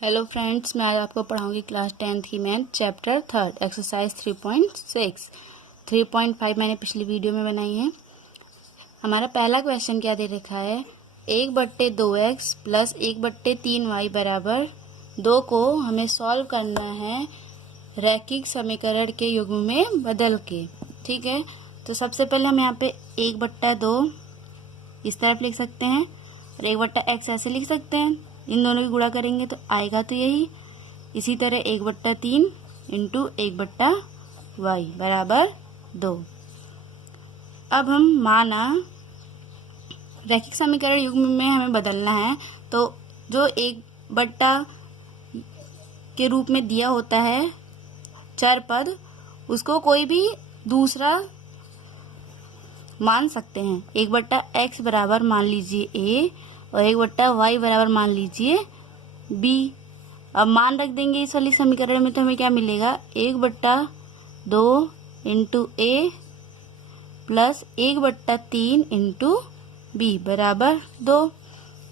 Hello friends, मैं आज आपको पढ़ाऊंगी क्लास 10th की मैथ चैप्टर 3 एक्सरसाइज 3.6। 3.5 मैंने पिछली वीडियो में बनाई है। हमारा पहला क्वेश्चन क्या दे रखा है, 1/2x प्लस 1/3y बराबर 2 को हमें सॉल्व करना है रैखिक समीकरण के युग्म में बदल के। ठीक है, तो सबसे पहले हम यहाँ पे 1/2 इस तरफ लिख सकते हैं और 1/x ऐसे लिख सकते हैं। इन दोनों की गुणा करेंगे तो आएगा तो यही। इसी तरह 1/3 इंटू 1/y बराबर 2। अब हम माना रैखिक समीकरण युग्म में हमें बदलना है, तो जो 1/, के रूप में दिया होता है चर पद, उसको कोई भी दूसरा मान सकते हैं। 1/x बराबर मान लीजिए a और 1/y बराबर मान लीजिए b। अब मान रख देंगे इस वाली समीकरण में तो हमें क्या मिलेगा, 1/2 into a plus 1/3 into b बराबर 2।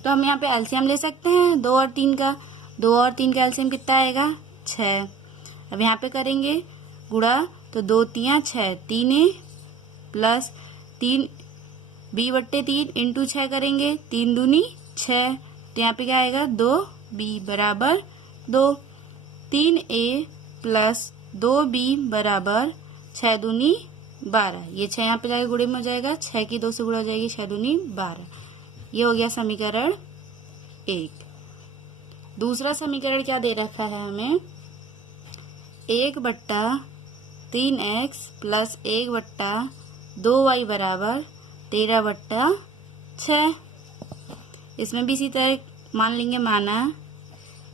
तो हम यहाँ पे एलसीएम ले सकते हैं 2 और 3 का। 2 और 3 का एलसीएम कितना आएगा, 6। अब यहाँ पे करेंगे गुणा तो 2 3 6, 3a प्लस 3 b/3 इंटू 6 करेंगे, 3 दूनी 6। तो यहाँ पे क्या आएगा, 2b बराबर 2। 3a प्लस 2b बराबर 6 दूनी 12। ये 6 यहाँ पे जाके गुणे में हो जाएगा, 6 की 2 से गुणा हो जाएगी, 6 दूनी 12। ये हो गया समीकरण 1। दूसरा समीकरण क्या दे रखा है हमें, 1/3x प्लस 1/2y बराबर 13/6। इसमें भी इसी तरह मान लेंगे। माना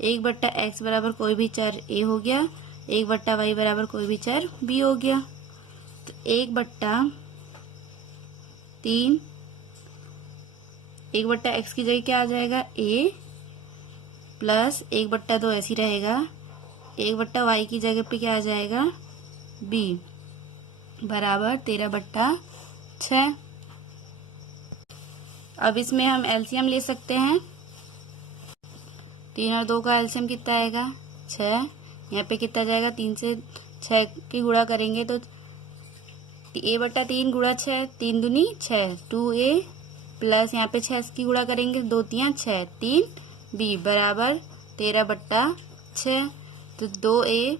1/x बराबर कोई भी चर a हो गया, 1/y बराबर कोई भी चर b हो गया। तो 1/3 1/x की जगह क्या आ जाएगा, a प्लस 1/2 ऐसी रहेगा, 1/y की जगह पे क्या आ जाएगा, b बराबर 13/6। अब इसमें हम एलसीएम ले सकते हैं। 3 और 2 का एलसीएम कितना आएगा, 6। यहाँ पे कितना जाएगा, 3 से 6 की गुणा करेंगे तो a/3 गुणा 6, 3 दूनी 6, 2a प्लस यहाँ पे 6 की गुणा करेंगे, 2 3 6, 3b बराबर 13/6। तो 2a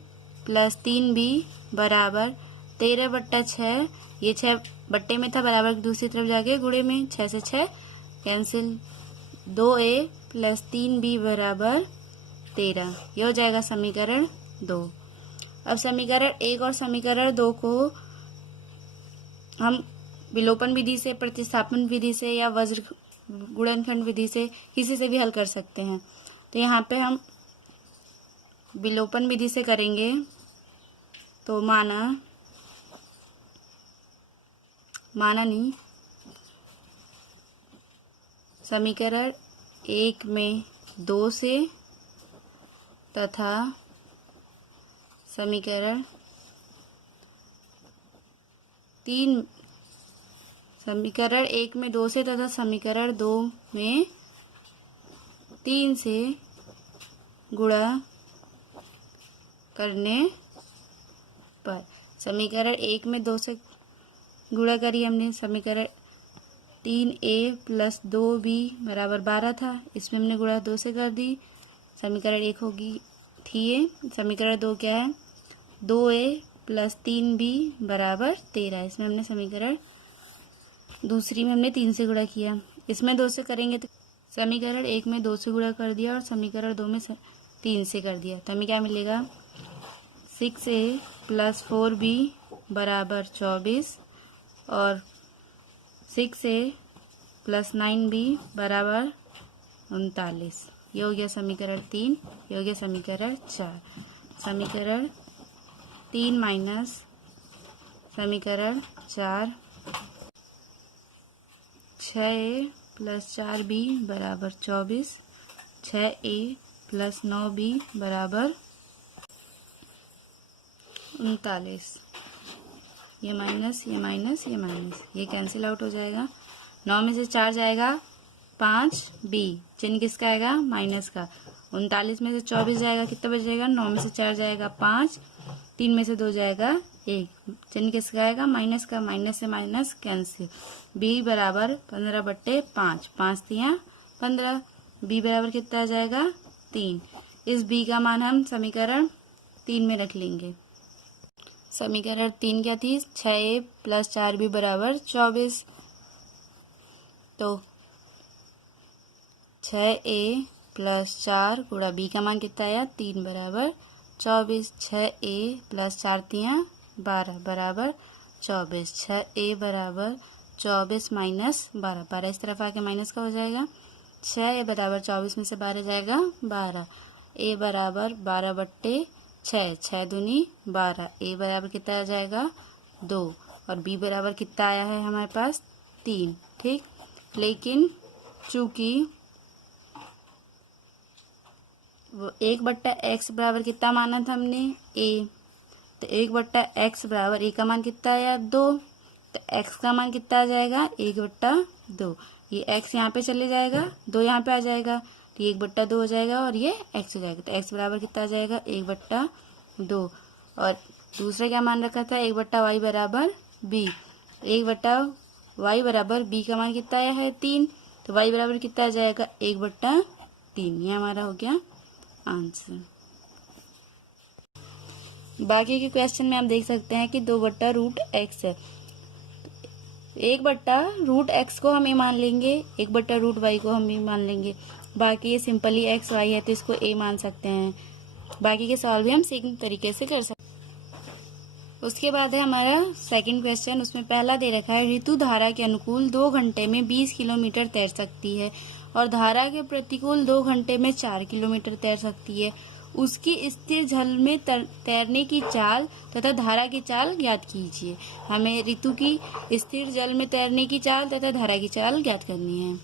प्लस 3b बराबर 13/6। ये 6 बट्टे में था, बराबर दूसरी तरफ जाके गुणे में, 6 से 6 कैंसिल, 2a प्लस 3b बराबर 13। ये हो जाएगा समीकरण 2। अब समीकरण 1 और समीकरण 2 को हम विलोपन विधि से, प्रतिस्थापन विधि से या वज्र गुणनखंड विधि से किसी से भी हल कर सकते हैं। तो यहाँ पे हम विलोपन विधि से करेंगे। तो माना नहीं, समीकरण 1 में 2 से तथा समीकरण 1 में 2 से तथा समीकरण 2 में 3 से गुणा करने पर, समीकरण 1 में 2 से गुणा करी हमने, समीकरण 3a प्लस 2b बराबर 12 था, इसमें हमने गुणा 2 से कर दी, समीकरण 1 होगी थी ए। समीकरण 2 क्या है, 2a प्लस 3b बराबर 13। इसमें हमने समीकरण दूसरी में हमने 3 से गुणा किया, इसमें 2 से करेंगे तो समीकरण 1 में 2 से गुणा कर दिया और समीकरण 2 में 3 से कर दिया। तो हमें क्या मिलेगा, 6a प्लस 4b बराबर 24 और 6a प्लस 9b बराबर 39। ये हो गया समीकरण 3। ये हो गया समीकरण 4। समीकरण 3 माइनस समीकरण 4, 6a प्लस 4b बराबर 24, 6a प्लस 9b बराबर 39। ये माइनस, ये माइनस, ये माइनस, ये कैंसिल आउट हो जाएगा। 9 में से 4 जाएगा 5 बी, चिन्ह किसका आएगा? माइनस का। 39 में से 24 जाएगा, कितना बचेगा? 9 में से 4 जाएगा 5, 3 में से 2 जाएगा 1, चिन्ह किसका आएगा? माइनस का। माइनस से माइनस कैंसिल। बी बराबर 15/5, 5 तियां 15, बी बराबर कितना आ जाएगा? 3। इस बी का मान हम समीकरण 3 में रख लेंगे। समीकरण 3 क्या थी? 6a + 4b बराबर 24। तो 6a + 4 गुणा b का मान कितना आया? 3 बराबर 24। 6a + 4 तियां 12 बराबर 24। 6a बराबर 24 माइनस 12, 12 इस तरफ आके माइनस का हो जाएगा। 6a बराबर 24 में से 12 जाएगा 12। a बराबर 12/6, 6 दूनी 12। a बराबर कितना आ जाएगा? 2। और b बराबर कितना आया है हमारे पास? 3। ठीक, लेकिन चूंकि 1/x बराबर कितना माना था हमने? a, तो 1/x बराबर a का मान कितना आया? 2, तो x का मान कितना आ जाएगा? 1/2। ये x यहाँ पे चले जाएगा, 2 यहाँ पे आ जाएगा, तो ये 1/2 हो जाएगा और ये x हो जाएगा। तो x बराबर कितना आ जाएगा? 1/2। और दूसरा क्या मान रखा था? 1/y बराबर b। 1/y बराबर b का मान कितना आया है? 3, तो y बराबर कितना आ जाएगा? 1/3। ये हमारा हो गया आंसर। बाकी के क्वेश्चन में आप देख सकते हैं कि 2/√x है। 1/√x को हम a मान लेंगे, 1/√y को हम b मान लेंगे। बाकी ये सिंपली x y है तो इसको a मान सकते हैं। बाकी के सवाल भी हम सेम तरीके से कर सकते हैं। उसके बाद है हमारा सेकंड क्वेश्चन। उसमें पहला दे रखा है, ऋतु धारा के अनुकूल 2 घंटे में 20 किलोमीटर तैर सकती है और धारा के प्रतिकूल 2 घंटे में 4 किलोमीटर तैर सकती है। उसकी स्थिर जल में तैरने की चाल तथा धारा की चाल ज्ञात कीजिए। हमें ऋतु की स्थिर जल में तैरने की चाल तथा धारा की चाल ज्ञात करनी है।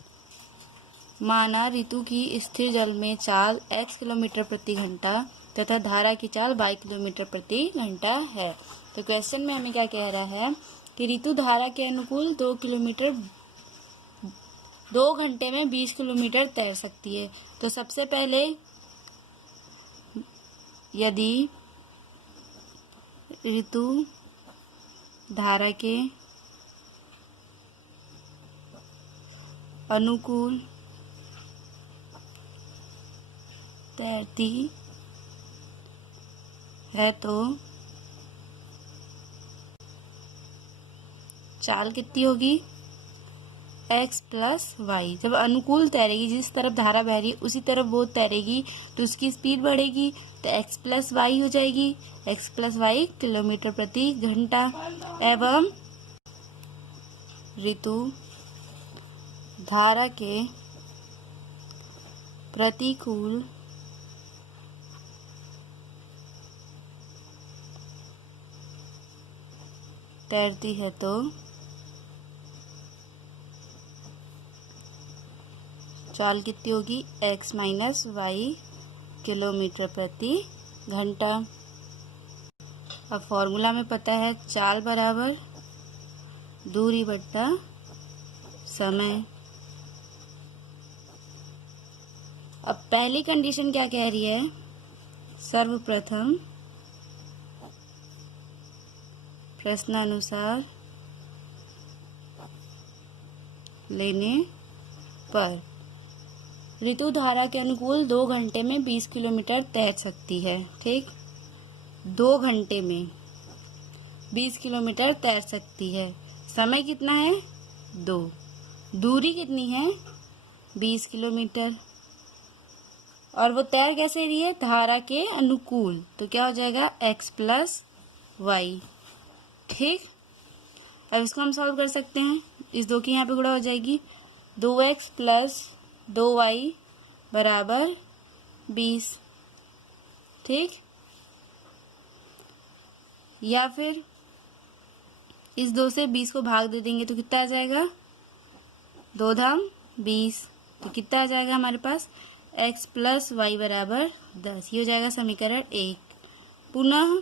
माना ऋतु की स्थिर जल में चाल x किलोमीटर प्रति घंटा तथा धारा की चाल y किलोमीटर प्रति घंटा है। तो क्वेश्चन में हमें क्या कह रहा है कि ऋतु धारा के अनुकूल 2 घंटे में 20 किलोमीटर तैर सकती है। तो सबसे पहले यदि ऋतु धारा के अनुकूल तैरती है तो चाल कितनी होगी? x + y। जब अनुकूल तैरेगी, जिस तरफ धारा बह रही है उसी तरफ वो तैरेगी तो उसकी स्पीड बढ़ेगी, तो x + y हो जाएगी। x + y किलोमीटर प्रति घंटा। एवं ऋतु धारा के प्रतिकूल तैरती है तो चाल कितनी होगी? x - y किलोमीटर प्रति घंटा। अब फॉर्मूला में पता है चाल बराबर दूरी बट्टा समय। अब पहली कंडीशन क्या कह रही है? सर्वप्रथम प्रश्नानुसार लेने पर ऋतु धारा के अनुकूल 2 घंटे में 20 किलोमीटर तैर सकती है। ठीक, 2 घंटे में 20 किलोमीटर तैर सकती है। समय कितना है? 2। दूरी कितनी है? 20 किलोमीटर। और वो तैर कैसे रही है? धारा के अनुकूल। तो क्या हो जाएगा? x + y। ठीक, अब इसको हम सॉल्व कर सकते हैं। इस 2 की यहाँ पे गुणा हो जाएगी। 2x + 2y बराबर 20। ठीक, या फिर इस 2 से 20 को भाग दे देंगे तो कितना आ जाएगा? 2 धाम 20। तो कितना आ जाएगा हमारे पास? x + y बराबर 10। ये हो जाएगा समीकरण 1। पुनः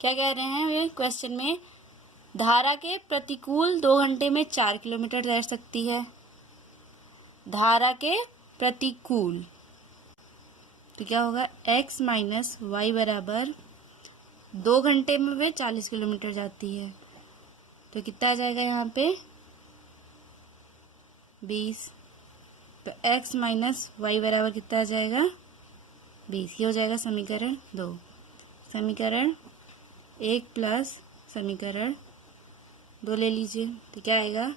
क्या कह रहे हैं ये क्वेश्चन में? धारा के प्रतिकूल 2 घंटे में 4 किलोमीटर तैर सकती है। धारा के प्रतिकूल, तो क्या होगा x माइनस वाई बराबर 2 घंटे में वे 40 किलोमीटर जाती है, तो कितना आ जाएगा यहाँ पे 20। तो x माइनस वाई बराबर कितना आ जाएगा 20। ये हो जाएगा समीकरण 2। समीकरण 1 प्लस समीकरण 2 ले लीजिए, तो क्या आएगा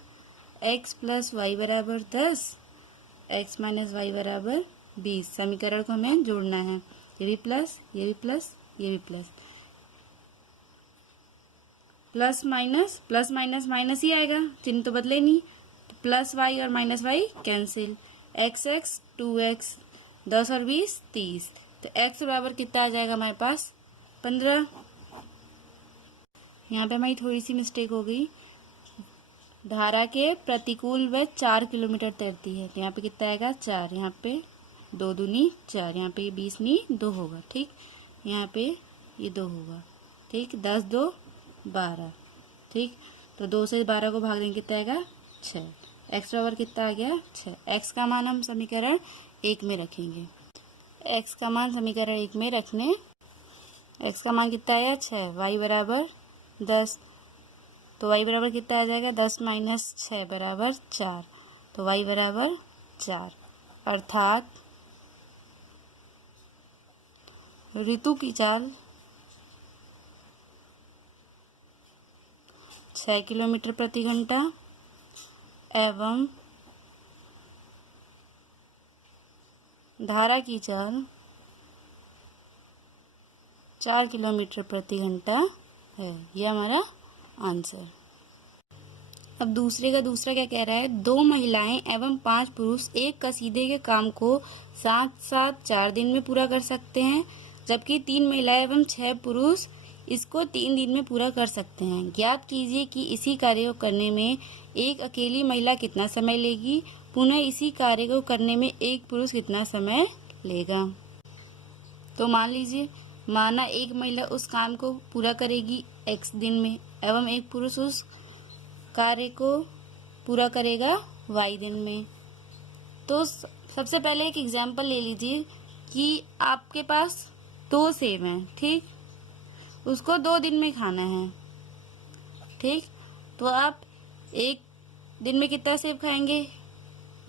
x प्लस वाई बराबर 10, x माइनस वाई बराबर 20। समीकरण को हमें जोड़ना है, ये भी प्लस, ये भी प्लस, ये भी प्लस, प्लस माइनस माइनस ही आएगा, चिन्ह तो बदले नहीं। तो प्लस वाई और minus Y cancel, x 2x 10 और 20 30। तो x बराबर कितना आ जाएगा हमारे पास 15। यहाँ पे हमारी थोड़ी सी मिस्टेक हो गई, धारा के प्रतिकूल वह 4 किलोमीटर तैरती है, तो यहाँ पे कितना आएगा 4, यहाँ पे 2 दूनी 4, यहाँ पे 20 नहीं 2 होगा, ठीक, यहाँ पे ये 2 होगा, ठीक, 10 2 12, ठीक। तो 2 से 12 को भाग देंगे कितना आएगा 6। x बराबर कितना आ गया 6। x का मान हम समीकरण 1 में रखेंगे, x का मान समीकरण 1 में रखने, x का मान कितना आया 6, y बराबर 10, तो y बराबर कितना आ जाएगा 10 माइनस 6 बराबर 4, तो y बराबर 4, अर्थात ऋतु की चाल 6 किलोमीटर प्रति घंटा एवं धारा की चाल 4 किलोमीटर प्रति घंटा है। यह हमारा आंसर। अब दूसरे का दूसरा क्या कह रहा है, 2 महिलाएं एवं 5 पुरुष एक कसीदे के काम को साथ साथ 4 दिन में पूरा कर सकते हैं, जबकि 3 महिलाएं एवं 6 पुरुष इसको 3 दिन में पूरा कर सकते हैं। ज्ञात कीजिए कि इसी कार्य को करने में एक अकेली महिला कितना समय लेगी, पुनः इसी कार्य को करने में एक पुरुष कितना समय लेगा। तो मान लीजिए, माना एक महिला उस काम को पूरा करेगी x दिन में एवं एक पुरुष उस कार्य को पूरा करेगा y दिन में। तो सबसे पहले एक एग्जांपल ले लीजिए कि आपके पास 2 सेब हैं, ठीक, उसको 2 दिन में खाना है, ठीक। तो आप एक दिन में कितना सेब खाएंगे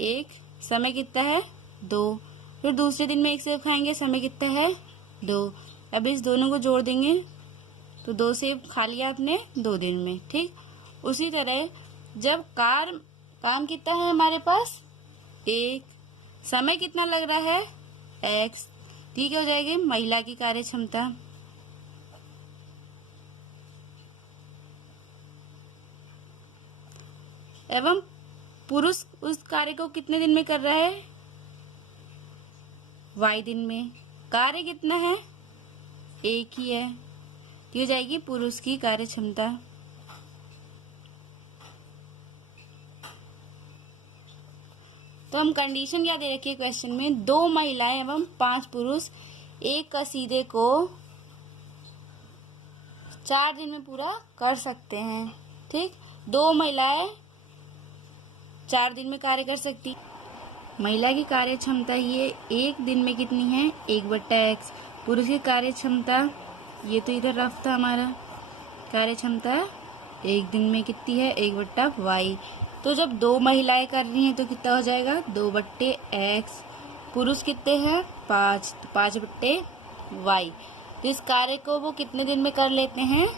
1, समय कितना है 2, फिर दूसरे दिन में 1 सेब खाएंगे, समय कितना है 2। अब इस दोनों को जोड़ देंगे तो 2 सेब खा लिया आपने 2 दिन में, ठीक। उसी तरह जब काम कितना है हमारे पास 1, समय कितना लग रहा है x, ठीक हो जाएगी महिला की कार्य क्षमता। एवं पुरुष उस कार्य को कितने दिन में कर रहा है y दिन में, कार्य कितना है 1 ही है, ये हो जाएगी पुरुष की कार्य क्षमता। तो हम कंडीशन क्या दे रखी है क्वेश्चन में, 2 महिलाएं एवं 5 पुरुष एक कसीदे को 4 दिन में पूरा कर सकते हैं, ठीक। 2 महिलाएं 4 दिन में कार्य कर सकती, महिला की कार्य क्षमता ये 1 दिन में कितनी है 1/x, पुरुष की कार्य क्षमता ये तो इधर रफ था हमारा, कार्य क्षमता 1 दिन में कितनी है 1/y। तो जब 2 महिलाएं कर रही हैं तो कितना हो जाएगा 2/x, पुरुष कितने हैं 5, तो 5/y। तो इस कार्य को वो कितने दिन में कर लेते हैं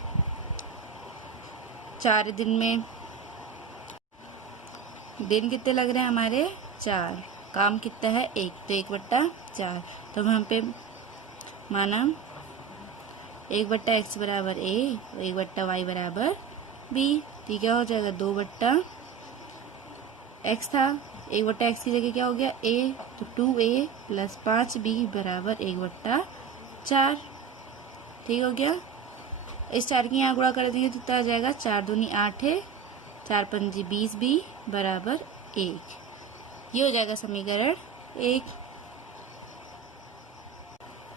4 दिन में। दिन कितने लग रहे हैं हमारे 4, काम कितना है 1, तो 1/4। तो हम पे माना 1/x बराबर a और 1/y बराबर b, तो क्या हो जाएगा 2/x था, 1/x की जगह क्या हो गया a, तो 2a प्लस 5b बराबर 1/4, ठीक हो गया। इस 4 की यहाँ गुणा कर देंगे तो कितना आ जाएगा 4 दूनी 8 है, 4 पंजी 20b बराबर 1। ये हो जाएगा समीकरण 1।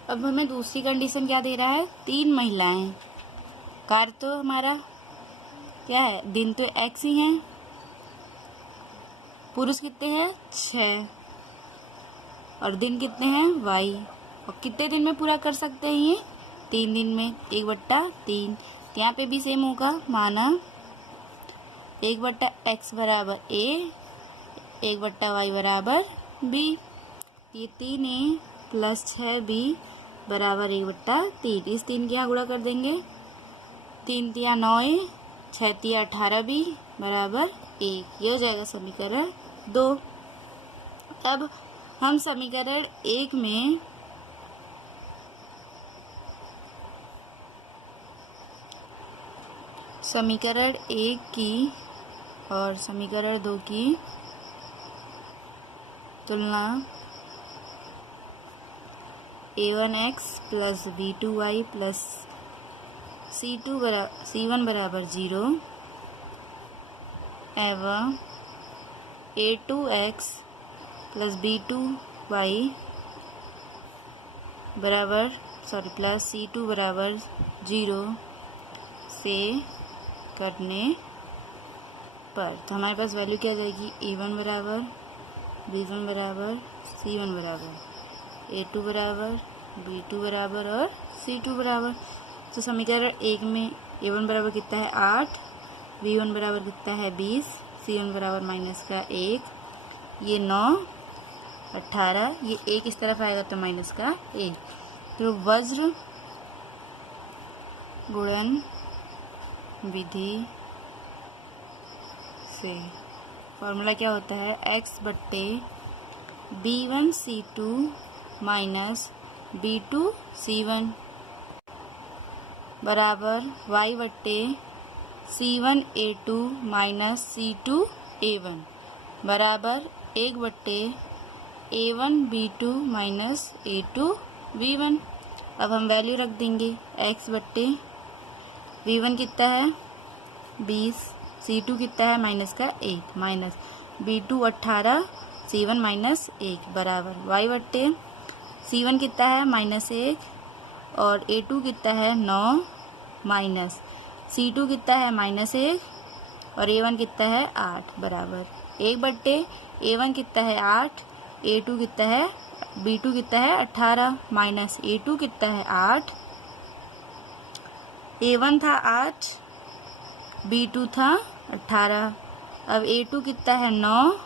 अब हमें दूसरी कंडीशन क्या दे रहा है, 3 महिलाएं, कार्य तो हमारा क्या है दिन तो x ही है, पुरुष कितने हैं 6 और दिन कितने हैं y। और कितने दिन में पूरा कर सकते हैं ये 3 दिन में 1/3। तो यहाँ पे भी सेम होगा, माना 1/x बराबर a 1/y बराबर b। ये 3a प्लस 6b बराबर 1/3। इस 3 के यहाँ गुणा कर देंगे, 3 तिया 9a 6 तिया 18b बराबर 1। ये हो जाएगा समीकरण 2। अब हम समीकरण 1 में समीकरण 1 की और समीकरण 2 की तुलना a1x plus b2y plus c1 बराबर 0 एवं a2x प्लस b2y बराबर प्लस c2 बराबर 0 से करने पर, तो हमारे पास वैल्यू क्या आ जाएगी, a1 बराबर b1 बराबर c1 बराबर a2 बराबर b2 बराबर और c2 बराबर। तो समीकरण 1 में a1 बराबर कितना है 8, b1 बराबर कितना है 20, c1 बराबर माइनस का 1, ये 9 18, ये 1 इस तरफ आएगा तो माइनस का 1। तो वज्र गुणन विधि से फॉर्मूला क्या होता है, x/b1c2 माइनस b2c1 बराबर y/c1a2 माइनस c2a1 बराबर 1/a1b2 माइनस a2b1। अब हम वैल्यू रख देंगे, x/b1 कितना है 20, c2 कितना है माइनस का 1 माइनस b2 18, c1 माइनस 1 बराबर y/c1 कितना है -1 और a2 कितना है 9 माइनस c2 कितना है -1 और a1 कितना है 8 बराबर 1/a1 कितना है 8, a2 कितना है b2 कितना है 18 माइनस a2 कितना है 8, a1 था 8 b2 था 18। अब a2 कितना है 9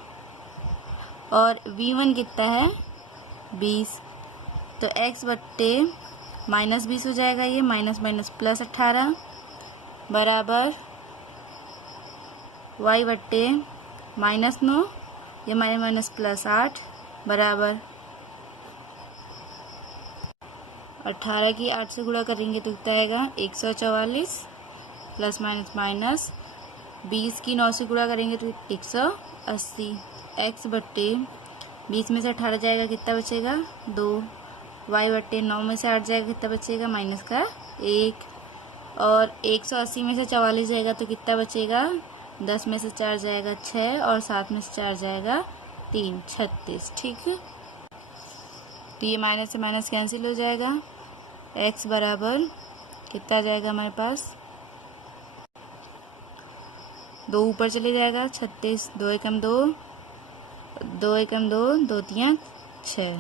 और b1 कितना है 20। तो x/- 20 हो जाएगा, ये माइनस माइनस प्लस 18 बराबर y/- -9 ये माइनस प्लस 8 बराबर 18 की 8 से गुणा करेंगे तो कितना आएगा 144 प्लस माइनस माइनस 20 की 9 से गुणा करेंगे तो 180। x/- 20 में से 18 जाएगा कितना बचेगा 2, y/- 9 में से 8 जाएगा कितना बचेगा माइनस का 1 और 180 में से 44 जाएगा तो कितना बचेगा 10 में से 4 जाएगा 6 और 7 में से 4 जाएगा 3, 36। ठीक है, तो ये माइनस से माइनस कैंसिल हो जाएगा, x बराबर कितना जाएगा हमारे पास 2 ऊपर चले जाएगा 36, 2 एकम 2, 2 एकम 2, 2 तियाँ 6,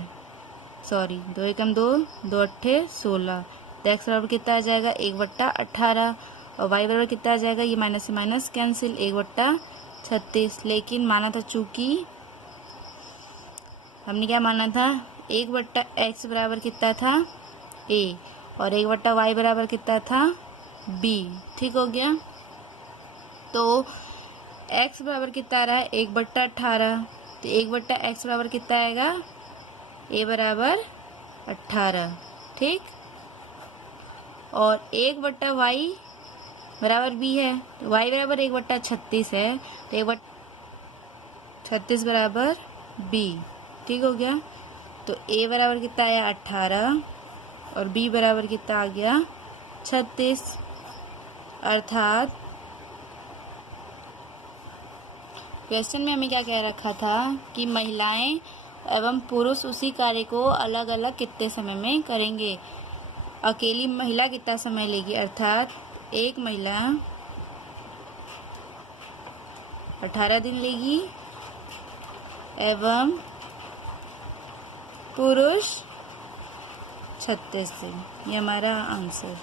सॉरी 2 एकम 2, 2 अट्ठे 16। तो x बराबर कितना आ जाएगा 1/18 और y बराबर कितना आ जाएगा, ये माइनस से माइनस कैंसिल 1/36। लेकिन माना था, चूंकि हमने क्या माना था 1/x बराबर कितना था a और 1/y बराबर कितना था b। ठीक हो गया, तो x बराबर कितना आ रहा है 1/18, तो 1/x बराबर कितना आएगा a बराबर 18। ठीक, और 1/y बराबर b है, तो y बराबर 1/36 है, तो 1/36 बराबर b। ठीक हो गया, तो a बराबर कितना आया 18 और b बराबर कितना आ गया 36। अर्थात क्वेश्चन में हमें क्या कह रखा था कि महिलाएं एवं पुरुष उसी कार्य को अलग अलग कितने समय में करेंगे, अकेली महिला कितना समय लेगी। अर्थात एक महिला 18 दिन लेगी एवं पुरुष 36 दिन। ये हमारा आंसर।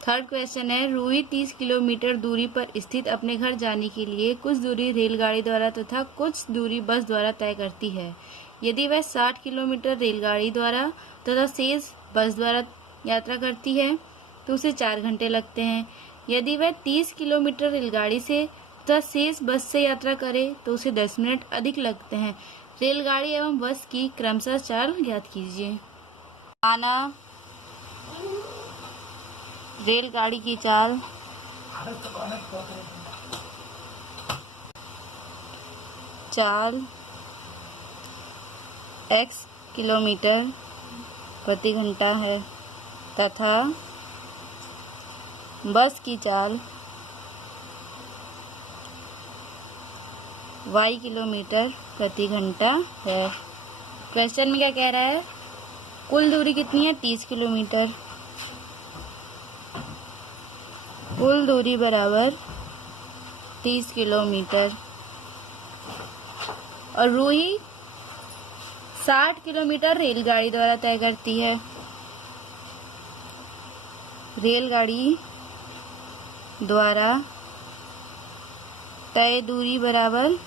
थर्ड क्वेश्चन है, रूही 30 किलोमीटर दूरी पर स्थित अपने घर जाने के लिए कुछ दूरी रेलगाड़ी द्वारा तथा कुछ दूरी बस द्वारा तय करती है। यदि वह 60 किलोमीटर रेलगाड़ी द्वारा तथा शेष बस द्वारा यात्रा करती है तो उसे 4 घंटे लगते हैं। यदि वह 30 किलोमीटर रेलगाड़ी से तथा शेष बस से यात्रा करे तो उसे 10 मिनट अधिक लगते हैं। रेलगाड़ी एवं बस की क्रमशः चाल ज्ञात कीजिए। माना रेलगाड़ी की चाल x किलोमीटर प्रति घंटा है तथा बस की चाल y किलोमीटर प्रति घंटा है। क्वेश्चन में क्या कह रहा है, कुल दूरी कितनी है 30 किलोमीटर। कुल दूरी बराबर 30 किलोमीटर और रूही 60 किलोमीटर रेलगाड़ी द्वारा तय करती है। रेलगाड़ी द्वारा तय दूरी बराबर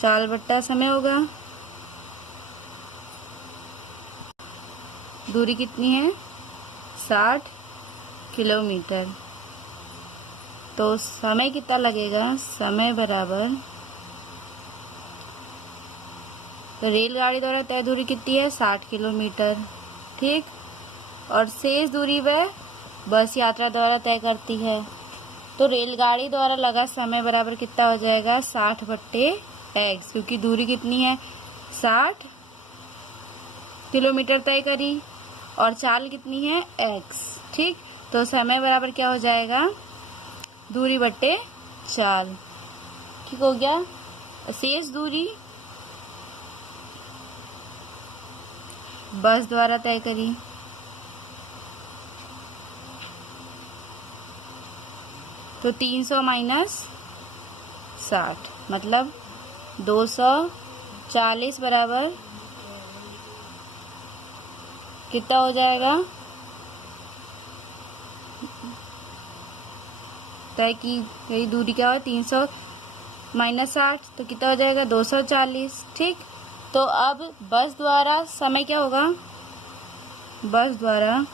चाल बट्टा समय होगा। दूरी कितनी है 60 किलोमीटर, तो समय कितना लगेगा, समय बराबर, तो रेलगाड़ी द्वारा तय दूरी कितनी है 60 किलोमीटर, ठीक, और शेष दूरी वह बस यात्रा द्वारा तय करती है। तो रेलगाड़ी द्वारा लगा समय बराबर कितना हो जाएगा 60/x, क्योंकि दूरी कितनी है 60 किलोमीटर तय करी और चाल कितनी है x, ठीक, तो समय बराबर क्या हो जाएगा दूरी बट्टे चाल, ठीक हो गया। शेष दूरी बस द्वारा तय करी, तो 300 माइनस 60 मतलब 240 बराबर कितना हो जाएगा, तय की गई दूरी क्या हो 300 माइनस 60 तो कितना हो जाएगा 240, ठीक। तो अब बस द्वारा समय क्या होगा, बस द्वारा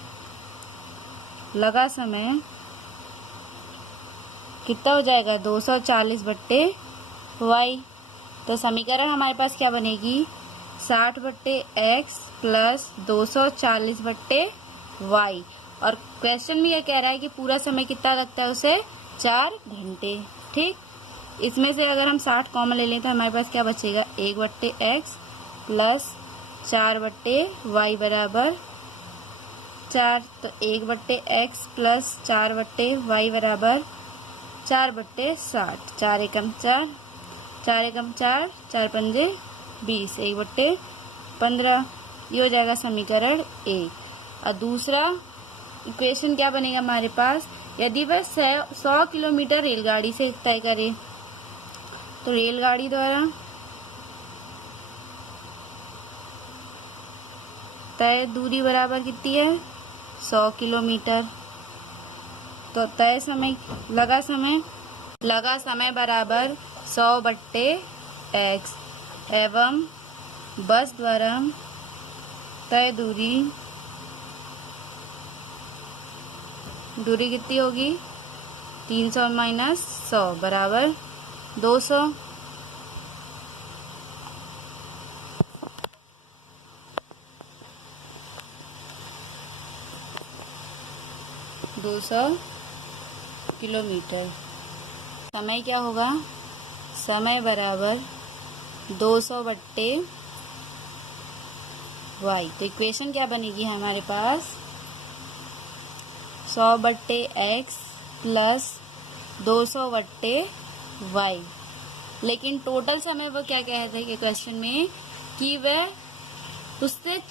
लगा समय कितना हो जाएगा 240/y, तो समीकरण हमारे पास क्या बनेगी 60/x प्लस 240/y। और क्वेश्चन में यह कह रहा है कि पूरा समय कितना लगता है उसे 4 घंटे, ठीक। इसमें से अगर हम 60 कॉमन ले लें तो हमारे पास क्या बचेगा 1/x प्लस 4/y बराबर 4, तो 1/x प्लस 4/y बराबर 4/60, 4 एकम 4, 4 एकम 4, 4 पंजे 20, 1/15, ये हो जाएगा समीकरण 1। और दूसरा इक्वेशन क्या बनेगा हमारे पास, यदि वह 100 किलोमीटर रेलगाड़ी से तय करे तो रेलगाड़ी द्वारा तय दूरी बराबर कितनी है 100 किलोमीटर, तो तय समय लगा समय बराबर 100/x एवं बस द्वारा तय दूरी कितनी होगी 300 माइनस 100 बराबर 200। किलोमीटर, समय क्या होगा, समय बराबर 200/y, तो इक्वेशन क्या बनेगी हमारे पास 100/x प्लस 200/y। लेकिन टोटल समय वो क्या कह रहे हैं क्वेश्चन में कि वह उससे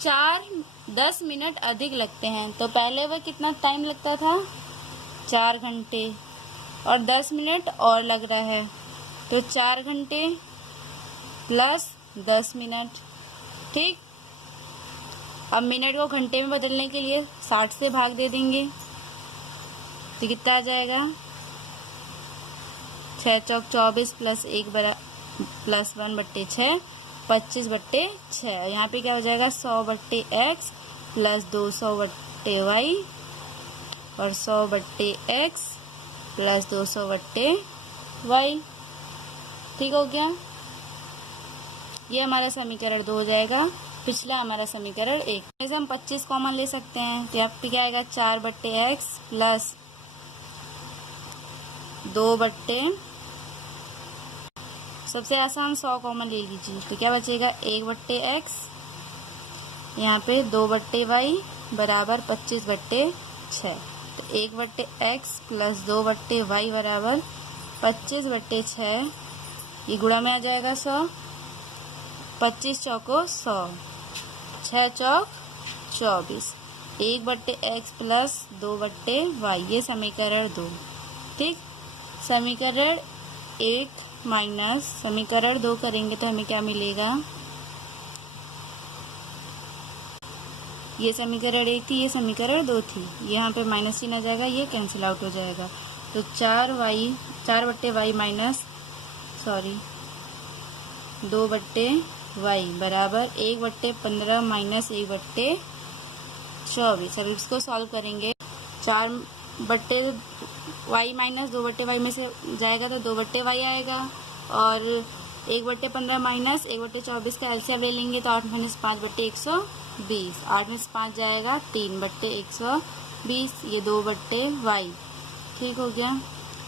10 मिनट अधिक लगते हैं, तो पहले वह कितना टाइम लगता था 4 घंटे, और 10 मिनट और लग रहा है, तो 4 घंटे प्लस 10 मिनट। ठीक, अब मिनट को घंटे में बदलने के लिए 60 से भाग दे देंगे, तो कितना आ जाएगा, 6 चौक 24 प्लस 1 प्लस 1/6, 25/6। यहाँ पे क्या हो जाएगा, 100/x प्लस 200/y और 100/x प्लस 200/y। ठीक हो गया, ये हमारा समीकरण 2 हो जाएगा। पिछला हमारा समीकरण 1। जैसे हम 25 कॉमन ले सकते हैं, तो यहाँ पे क्या आएगा, 4/x प्लस 2 सबसे आसान 100 कॉमन ले लीजिए, तो क्या बचेगा, 1/x, यहाँ पे 2/y बराबर 25/6। तो 1/x प्लस 2/y बराबर 25/6, ये गुणा में आ जाएगा 100, 25 चौको 100, 6 चौक 24, 1/x प्लस 2/y, ये समीकरण 2। ठीक, समीकरण 1 माइनस समीकरण 2 करेंगे तो हमें क्या मिलेगा, ये समीकरण 1 थी, ये समीकरण 2 थी, यहाँ पे माइनस चिन्ह आ जाएगा, ये कैंसिल आउट हो जाएगा। तो 4/y माइनस 2/y बराबर 1/15 माइनस 1/24। अब इसको सॉल्व करेंगे, 4/y माइनस 2/y में से जाएगा तो 2/y आएगा, और 1/15 माइनस 1/24 का एलसीएम ले लेंगे तो 8 - 5/120, 8 में से 5 जाएगा 3/120, ये 2/y। ठीक हो गया,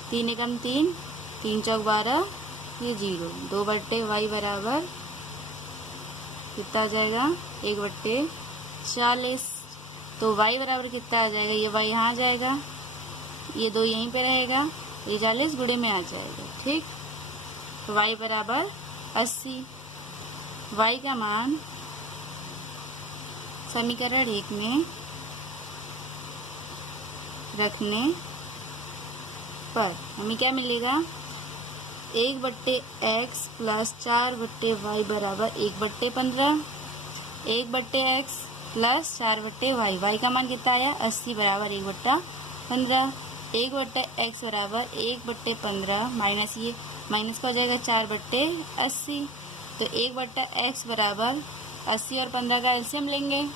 3 एकम 3, 3 चौक 12, ये 0, 2/y बराबर कितना आ जाएगा, 1/40। तो y बराबर कितना आ जाएगा, ये y यहाँ आ जाएगा, ये 2 यहीं पे रहेगा, ये 40 गुणे में आ जाएगा। ठीक, तो y बराबर 80। y का मान समीकरण 1 में रखने पर हमें क्या मिलेगा, 1/x प्लस 4/y बराबर 1/15, 1/x प्लस 4/y, y का मान कितना आया, 80 बराबर 1/15, 1/x बराबर 1/15 माइनस ये माइनस का हो जाएगा 4/80, तो 1/x बराबर 80 और 15 का एलसीएम लेंगे,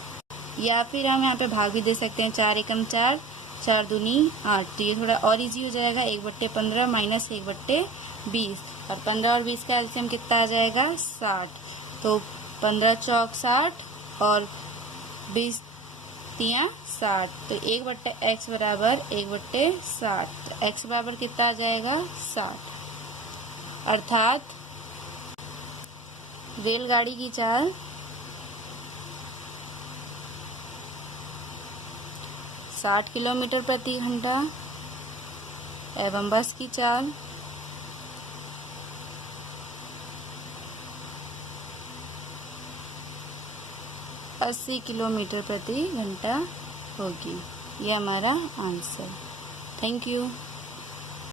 या फिर हम यहाँ पे भाग भी दे सकते हैं, 4 एकम 4, 4 दूनी 8, तो ये थोड़ा और इजी हो जाएगा, 1/15 माइनस 1/20, और 15 और 20 का एलसीएम कितना आ जाएगा, 60, तो 15 चौक 60 और 20 तियाँ 60, तो 1/x बराबर 1/60, तो x बराबर कितना आ जाएगा, 60। अर्थात रेलगाड़ी की चाल 60 किलोमीटर प्रति घंटा एवं बस की चाल 80 किलोमीटर प्रति घंटा होगी। ये हमारा आंसर। Thank you.